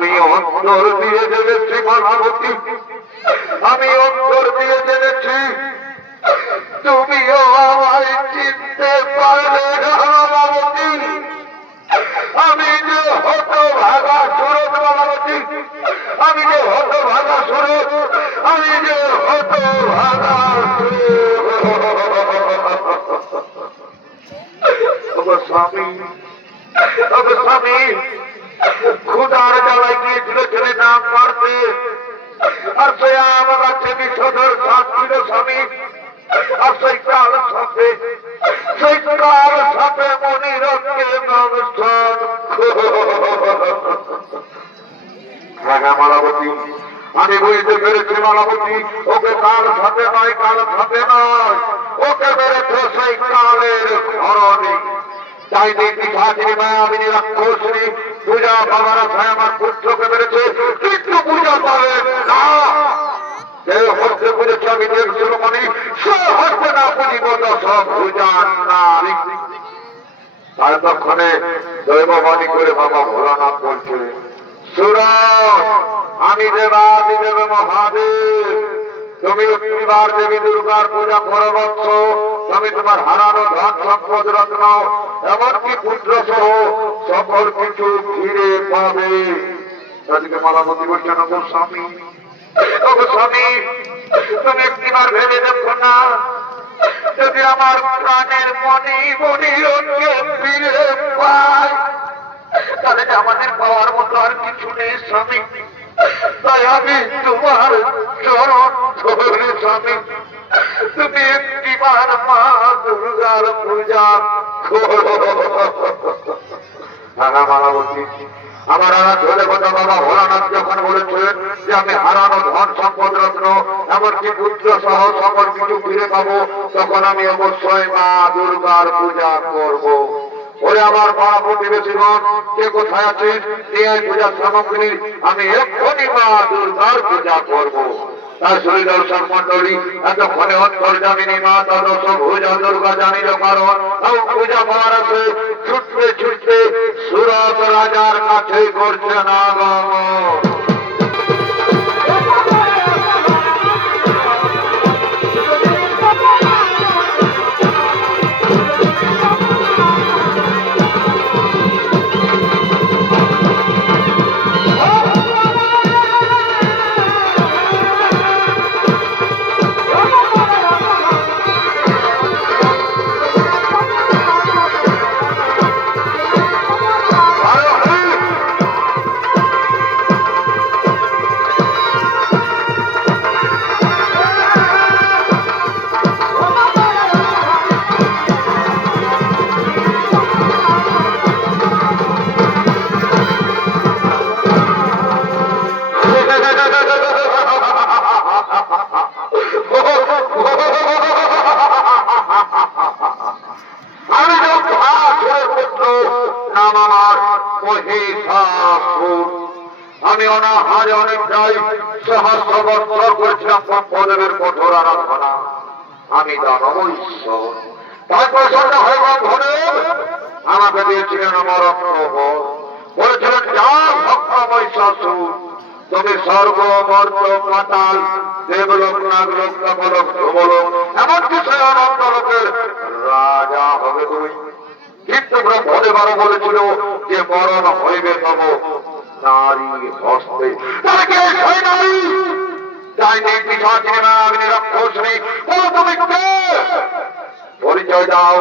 আমি অন্তর দিয়ে জেনেছি মালাবতী, আমি অন্তর দিয়ে জেনেছি তুমিও আমায় চিনতে পারলে না মালাবতী। আমি যে হতভাগা সুরত মালাবতী, আমি যে হতভাগা সুরত, আমি যে হতভাগা স্বামী। স্বামী খুদার জ্বালায় গিয়েছিল ছেলে নাম মারতে, আর সে আমার কাছে বিশোধর সাপ ছিল স্বামী। আর সেই কাল সাপে মনিরকে মানুষজন। মালাবতী আমি বুঝতে পেরেছি মালাবতী, ওকে কাল সাথে নয়, কাল সাথে নয়, ওকে মেরেছে সেই কালের ধরণী। চাইনি পিঠাচিনি মায়াবিনী রাক্ষসী পূজা বাবারা ছায় আমার পুত্রকে মেরেছে, কিন্তু পূজা পাবে না। যে হস্তে বুঝেছে আমি দেখছিল মানে সে হস্তে না বুঝিব সব পূজার নারী। তার তক্ষণে দৈববাণী করে বাবা ভোলানাথ বলছে, সুরত আমি দেবাদি দেব মহাদেব, তুমি অগ্নিবার দেবী দুর্গার পূজা করো বৎস। তুমি তোমার হারানো ধন সম্পদ রত্ন এমনকি পুত্র সহ সকল কিছু ফিরে পাবে। তাদেরকে মালাবতী বলছেন, ওগো স্বামী, ওগো স্বামী, তুমি একটিবার ভেবে দেখো না, যদি আমার প্রাণের মনি মনিরকে ফিরে পায় তাহলে আমাদের পাওয়ার মতো আর কিছু নেই স্বামী। তাই আমি তোমার চরণ ধরে স্বামী, তুমি একটিবার মা দুর্গার পূজা করো। মালাবতী আমার ধরে কথা বাবা ভোলানাথ যখন বলেছেন যে আমি হারানো ধন সম্পদ রত্ন এমনকি পুত্র সহ সকল কিছু ফিরে পাবো, তখন আমি অবশ্যই মা দুর্গার পূজা করব। ওরে আমার পাড়া প্রতিবেশীগণ, কে কোথায় আছেন নিয়ে পূজার সামগ্রী, আমি এক্ষুনি মা দুর্গার পূজা করব। তার শরীর দর্শন মন্ডলী এতক্ষণে অন্তর্জামিনী মা তদর্শ পূজা দুর্গা জানিল, কারণ পূজা পাওয়ার আছে ছুটতে ছুটতে সুরত রাজার কাছে করছে না আমি অনাহারে অনেকটাই সহস্র বৎসর করেছিলাম পদেবের কঠোর আরাধনা। আমি দানব ঈশ্বর, তারপর সন্ধ্যা হয়ে ধরে আমাকে দিয়েছিলেন আমার রত্নবর, বলেছিলেন যার ভক্ত মহিষাসুর, তুমি স্বর্গ মর্ত পাতাল দেবলোক নাগলোক নবলোক ধ্রুবলোক এমনকি সে অনন্ত লোকের রাজা হবে তুমি। কিন্তু ব্রহ্মদেবারও বলেছিল যে মরণ হইবে তব নারী হস্তে। পরিচয় দাও।